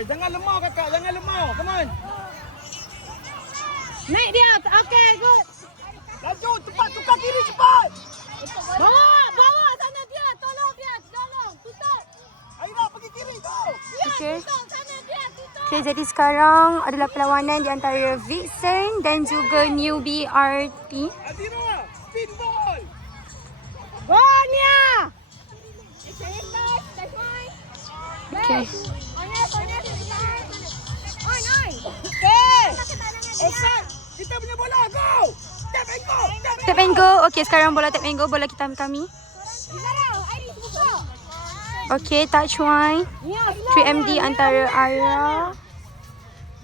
Jangan lemah kakak, jangan lemah. Come on. Naik dia. Okay, good. Laju, cepat, tukar kiri cepat. Bawa sana dia. Tolong dia. Tolong. Tutup. Aira pergi kiri tu. Okey. Tutup sana dia. Tutup. Okey, jadi sekarang adalah perlawanan di antara Vixen dan juga Newbie RT. Azira, spin ball. Bonya. Okey. Offside. Kita punya bola, go. Tap and go. Tap and go. Okey, sekarang bola tap and go, bola kita kami. Okey, touch one. 3MD antara Aira,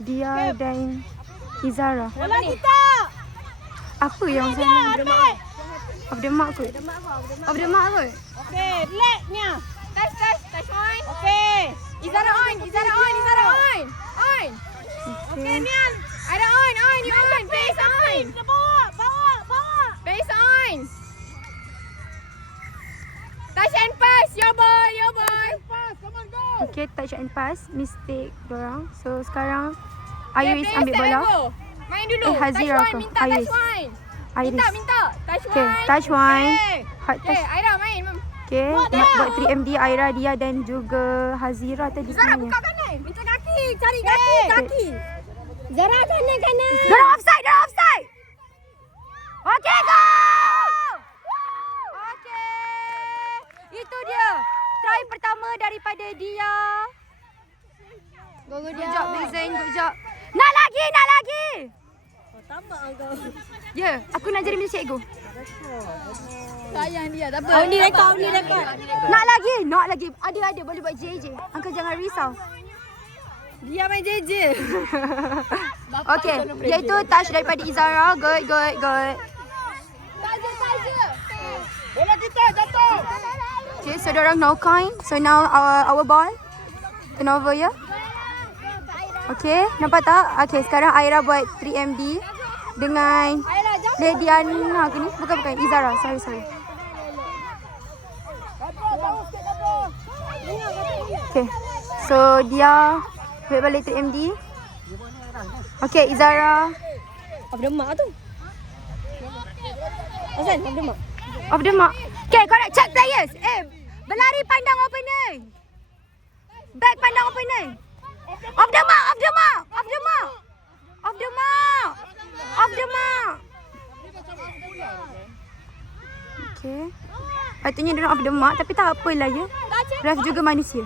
Dia dan Izara. Bola kita. Apa yang salah? Of the mark kot. Of the mark kot. Okay, relax Nia. Touch on. Okay. Izara on. On. Okay, Nia. Ada on. You on. Base on. Bawa. Base on. Touch and pass. Your ball. Pass, come on, go. Okey, touch and pass. Mistake dorang. So sekarang Iris ambil bola. Main dulu. Hazira touch ke? one. Minta Iris. touch one. Iris. Minta. Touch one. Okay, touch one. Hot Okay, touch. Aira main. Okey, nak buat 3MD Aira, Dia dan juga Hazira tadi Zara sebenarnya. buka kanan. Minta kaki. Cari kaki. Zara kanan. Dorang offside. Okey, go! Okey. Itu dia. Try pertama daripada Dia. Go Good job, Vixen. Good job. Nak lagi. Tambah kau. Ya, aku nak jadi macam cikgu. Sayang dia. Tak apa. Ni rekod. Nak lagi. Ada. Boleh buat JJ. Angka jangan risau. Dia main JJ. Okey, iaitu touch daripada Izara. Good. Taja. Bola kita jatuh. Okay, so dorang no coin. So now our ball. Turnover ya. Okay, nampak tak? Okay, sekarang Aira buat 3MD dengan Lediana ke ni? Bukan. Izara. Sorry. Okay, so dia buat balik 3MD. Okay, Izara. Of the mark tu. Hasan, of the mark. Of the mark. Okay, correct. Check players. Berlari pandang opponent. Back pandang opponent. Of the mark. Okay. Patutnya dia off the mark, tapi tak apalah ya. Ref juga manusia.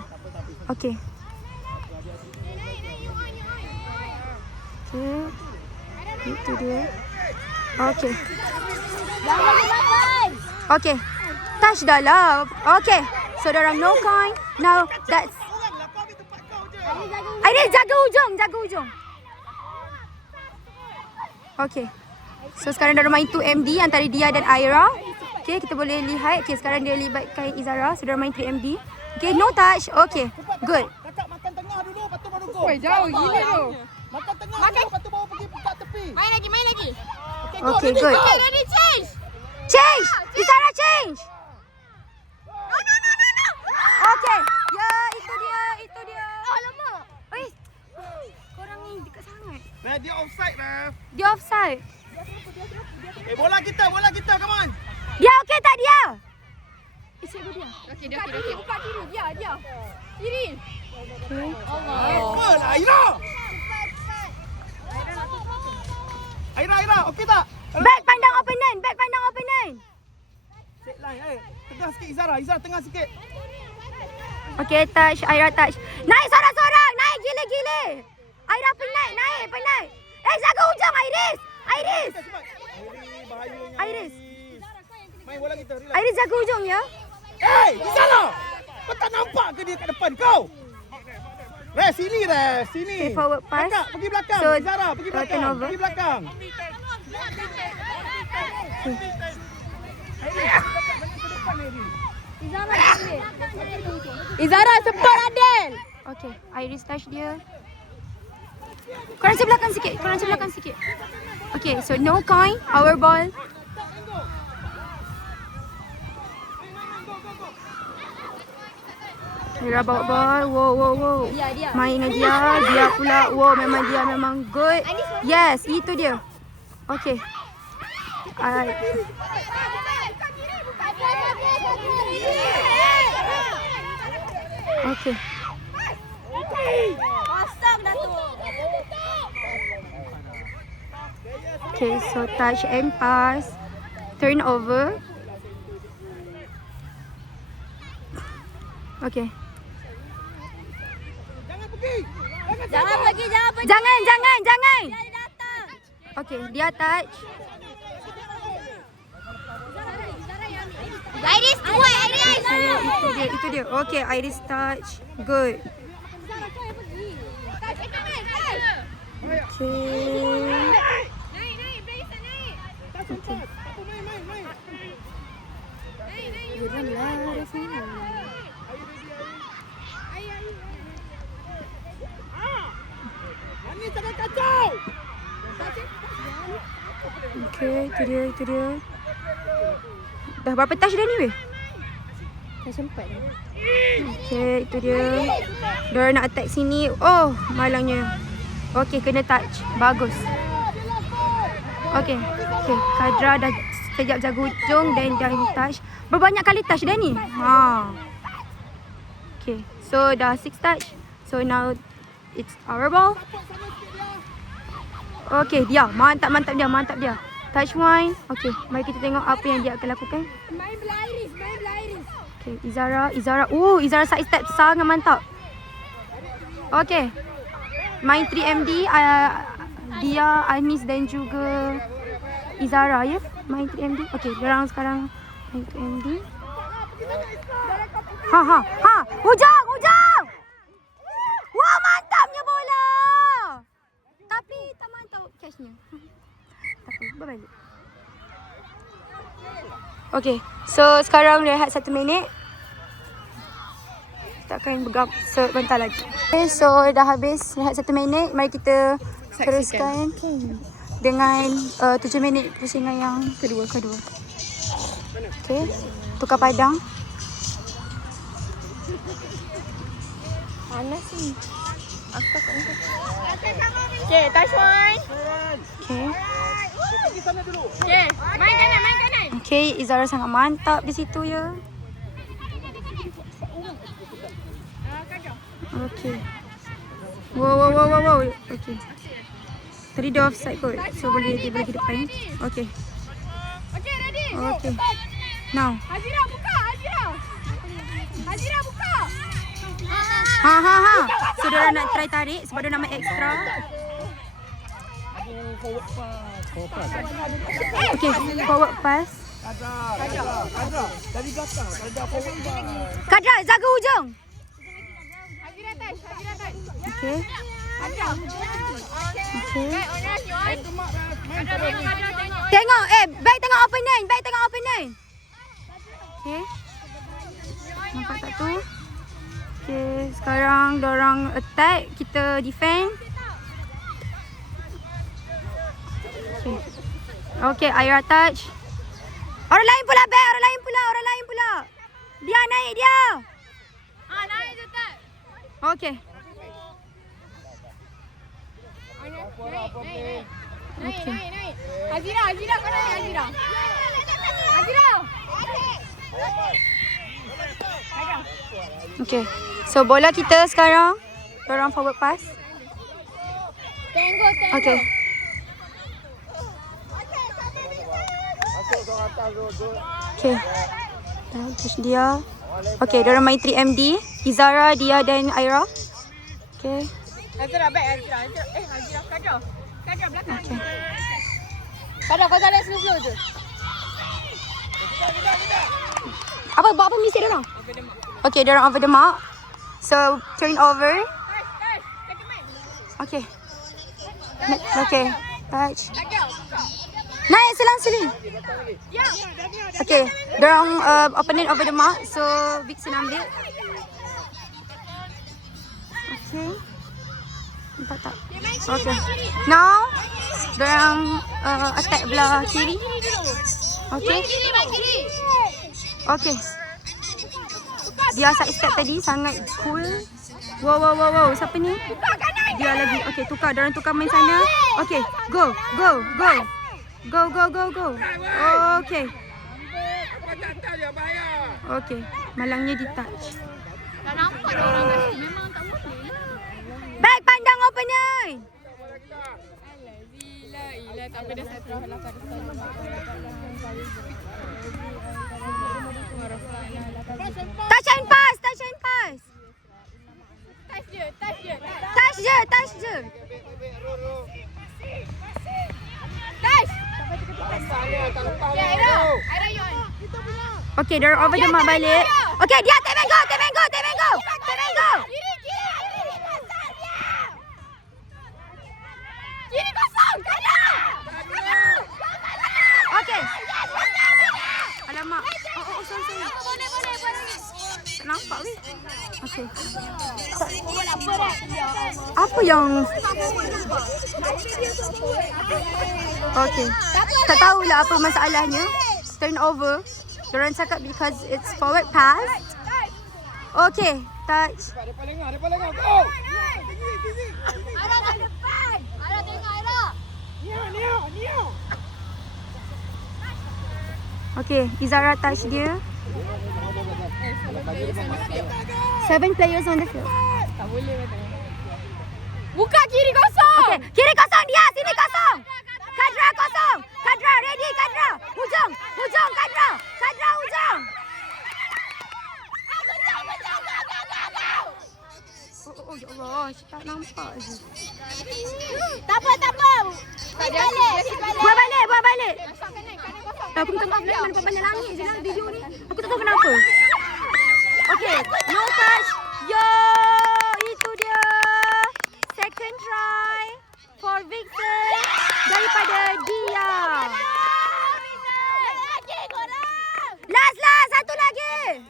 Okay. Itu dia. Okay. Okay. Touch dah lah. Okay. So, dorang no coin. Now, that's... Aida, jaga ujung. Okay. So, sekarang dorang main 2MD antara Dia dan Aira. Okay, kita boleh lihat. Okay, sekarang dia libatkan Izara. So, dorang main 3MD. Okay, no touch. Okay, good. Kakak makan tengah dulu, lepas tu baru go. Jauh gila tu. Makan tengah dulu, lepas tu baru pergi buka tepi. Main lagi. Okay, good. Ready, change. Change! Izara, change! Okay. Ya, itu dia. Alamak. Oi. Korang ni dekat sangat. Dia offside, Ref. Dia offside. Bola kita, come on. Dia okey tak dia? Cikgu dia. Okey, dia. Buka kiri. Dia. Kiri. Okay. Apa lah, Aira? Aira, okey tak? Back pandang opponent. Set line, tengah sikit Izara, tengah sikit. Okay, touch. Aira touch. Naik sorang-sorang. Naik gila-gila. Aira penat. Jaga hujung Iris. Cepat. Bahayanya. Iris. Main bola kita, relax. Iris jaga hujung ya. Izara! Kau tak nampak ke dia kat depan kau? Sini. Okay, forward pass. Kakak, pergi belakang. So, Izara, pergi belakang. turnover. Pergi belakang. Izara support Adel. Okay, Iris touch dia. Korang sebelahkan sikit. Okay, so no coin. Our ball. Aira bawa ball. Wow. Main dengan dia. Dia pula. Wow, memang dia memang good. Yes, itu dia. Okay. Alright. Okay. Kosong dah tu. Okay, so touch and pass. Turnover. Okay. Jangan pergi. Jangan. Dia datang. Okay, dia touch. Iris, buat Iris. Okay, itu dia. Okay, Iris touch. Good. Okay. Ini jangan kacau. Okay, itu dia. Dah berapa touch dah ni weh? Dah sempat. Okay, itu dia. Diorang nak attack sini. Oh, malangnya. Okay, kena touch. Bagus. Okay. Kadra dah sekejap jaga hujung dan dah touch. Berbanyak kali touch dah ni. Okay, so dah 6 touch. So now it's our ball. Okay, dia. Mantap dia. Touch one. Okay, mari kita tengok apa yang dia akan lakukan. Main belah Iris. Okay, Izara. Izara side step sangat mantap. Okay. Main 3MD. Dia, Anis dan juga Izara ya. Main 3MD. Okay, diorang sekarang main 3MD. Ha. Hujung. Wah, mantapnya bola. Tapi tak mantap catchnya. Tak apa, berbalik. Okay, so sekarang rehat 1 minit. Kita akan bergam sebentar lagi. Okay, so dah habis rehat 1 minit. Mari kita teruskan dengan 7 minit pusingan yang kedua. Okay, tukar padang. Panas ni. Okay, touch one. Okay. Okay, main kanan. Okay, Izara sangat mantap di situ ya. Okay. Wow. Okay. Tadi dia offside kot. So boleh dia bagi depan. Okay. Okay, ready. Okay. Now. Hazira buka. Ha. So diorang nak try tarik sebab dia nak main extra. Okay, forward pass. Kadra. Dari belakang. Kadra forward pass. Kadra, jaga hujung. Hazira touch. Okay. Tengok, baik tengok opponent. Okay. Nampak tak tu? Okay, sekarang dorang attack, kita defend. Okay, Aira touch. Orang lain pula. Dia naik dia. Naik je tak. Okay. Naik. Hazira, kau naik Hazira. Okay. So bola kita sekarang. Dorang forward pass. Tengok. Okay. Okay. Terus dia. Okay, dorang main 3MD. Izara, dia dan Aira. Okay. Hazira back. Hazira. Kadra belakang. Okay. Kadra, kau jalan slow je. Buat apa mistake dorang? Okay, dorang over the mark. So, turn over. Okay. Okay. Touch. Naik selang-seling. Okay. Dorang opponent over the mark. So, Vixen ambil. Okay. Nampak tak? Okay. Now, dorang attack belah kiri. Okay. Okay. Dia side step tadi sangat cool. Wow. Siapa ni? Dia lagi. Okay, tukar. Diorang tukar main sana. Okay, go. Go. Okay. Okay, malangnya di touch. Tak nampak orang kasi. Memang tak boleh. Back pandang opener. Gila. Tak apa dah satu. Touch and pass. Touch je. Touch je. Touch. Okay, Aira, you on. Okay, dia over the mark balik. Okay, dia tap and go. Kiri kosong. Okay. Alamak. Oh, sorry. Boleh. Tak nampak weh. Okay. Apa yang... Okay. Tak tahulah apa masalahnya. Turnover. Diorang cakap because it's forward pass. Okay. Touch. Depan lengah. Go! Aira kat depan. Aira tengok Aira. Nia. Okay. Izara touch dia. 7 players on the field. Tak boleh betul. Buka kiri kosong. Okay. Kiri kosong dia. Sini kosong. Kadra kosong. Kadra ready. Kadra. Hujung. Kadra. Hujung. Oh ya Allah. Tak nampak je. Tak apa. Buat balik. Kanan kosong. Aku minta maaf mana nampak banyak langit je dalam video ni. Aku tak tahu kenapa. Okay. No touch. Yo. Itu dia. Second try for Victor daripada dia. Last. Satu lagi.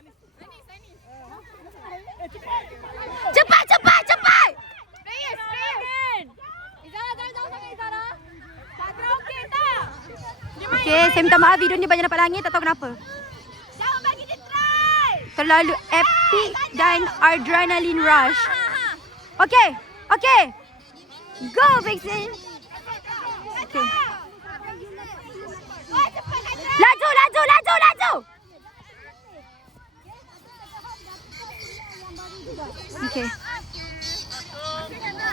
Cepat. Players. Izara, jangan Izara. Kadra okey tak? Okay, saya minta maaf video ni banyak nampak langit, tak tahu kenapa. Jangan bagi dia try. Terlalu epic dan adrenaline rush. Okay. Go Vixen. Okay. Laju.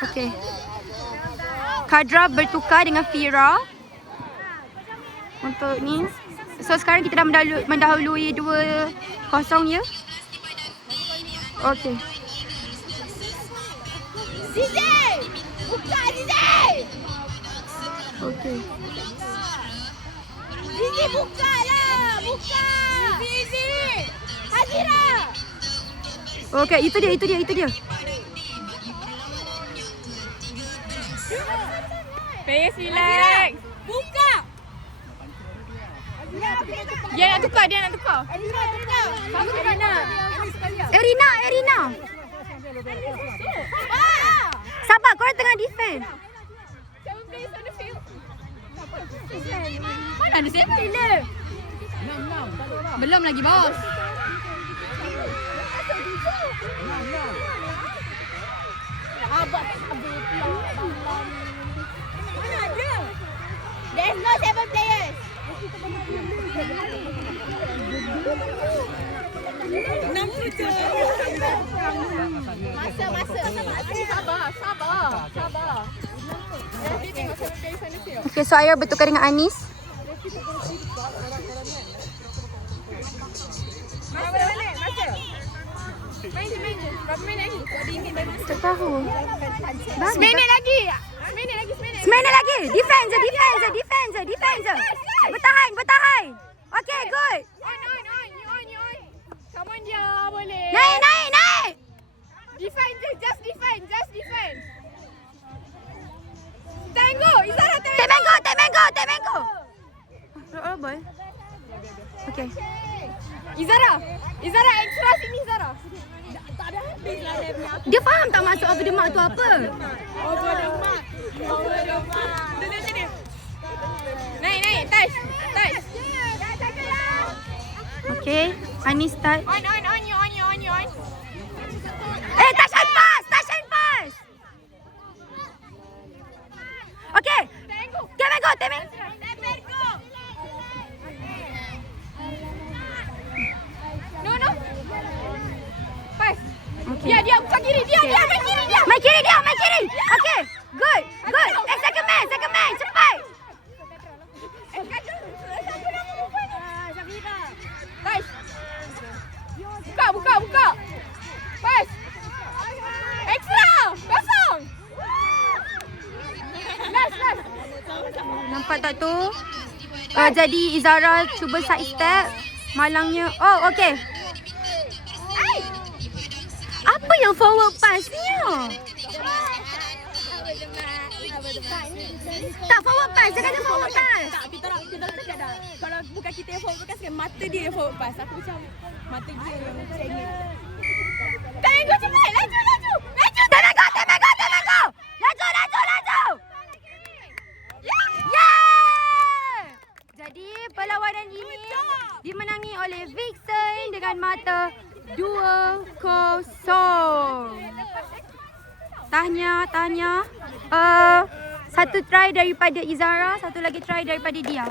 Okay. Kadra bertukar dengan Fira untuk ni. So sekarang kita dah mendahului 2-0 ya. Okay. DJ! Buka DJ! Okay. DJ buka lah! Buka! DJ! Hazira! Okay, itu dia. Players relax! Buka! Dia nak tukar. Kamu Erina. Erina. Sabar, korang tengah defend. Mana ada siapa bila? Belum lagi bos. Mana ada? There's no 7 players. Sabar. Okay, so Aira bertukar dengan Anis. Masa. Main je. Berapa minit lagi? Tak tahu. 9 minit lagi. Semena lagi. Defense. Bertahan. Okay, good. On. You on. Come on dia, boleh. Naik. Defend je, just defend. Tango, Izara tango. Take mango. Oh, boy. Okay. Izara extra sini Izara. Tak ada habis lah dia punya. Dia faham tak maksud over the mark tu apa? Over the mark. Duduk sini. Naik, touch. Okay, Anis start. On, you on. Okay. Dia buka kiri. Dia main kiri dia. Main kiri dia, main kiri. Okay. Good. Second man. Cepat. Buka. Pas. Extra. Kosong. Last. Nampak tak tu? Jadi Izara cuba side step. Malangnya. Oh, okay. Apa yang forward pass-nya? Tak forward pass. Dia kata forward pass. Tak, kita orang cakap dah. Kalau bukan kita yang forward pass, kan mata dia yang forward pass. Aku macam mata dia yang cengit. Tengok cepat. Laju. Tenaga. Laju. Yeah! Jadi perlawanan ini dimenangi oleh Vixen dengan mata 2-0. Tahniah. Satu try daripada Izara, satu lagi try daripada dia.